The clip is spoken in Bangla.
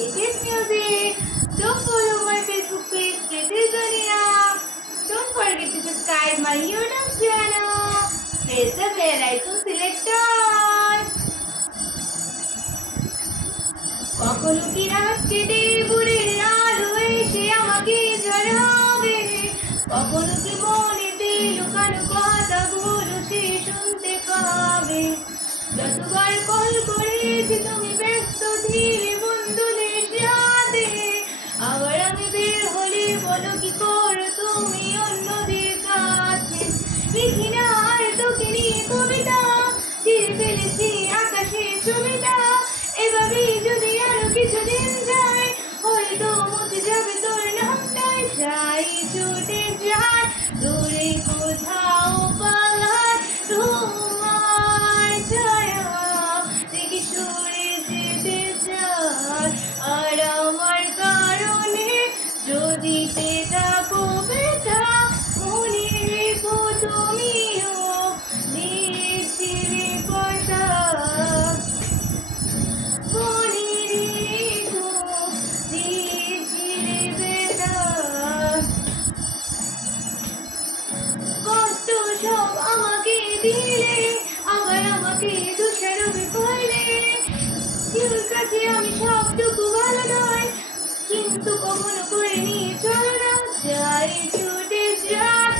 Latest music. Don't follow my Facebook page, Latest Dunia. Don't forget to subscribe my YouTube channel. Press the bell icon, select all. কখনো কি রাত কেটে বুড়ির আলো এসে আমাকে জড়াবে, কখনো কি মনেতে লুকানো কথাগুলো সে শুনতে পাবে। যতবার কল করেছি তুমি ব্যস্ত ছিলে বন্ধুদের সাথে, আবার আমি বের হলে বলো কি করো তুমি অন্যদের কাছে। লিখি না আর তোকে নিয়ে কবিতা, চিরে ফেলেছি আকাশের ছবিটা। এভাবেই যদি আরো কিছুদিন যায়, হয়তো মুছে যাবে তোর নামটাই। চাই ছুটে যায় দূরে কোথাও পালায় তোমার ছায়া দেখি সরে যেতে চায়। আর আমার কারণে যদি থাকো ব্যথা, মনে রেখো তুমিও দিয়েছিলে কথা। মনে রেখো দিয়েছিলে ব্যথা। কষ্ট সব আমাকে দিলে, আবার আমাকে দোষারোপ করলে। তোর কাছে আমি সবটুকু ভালো নয়, কিন্তু কখনো করে নিয়ে চলো না। চাই ছুটে যায়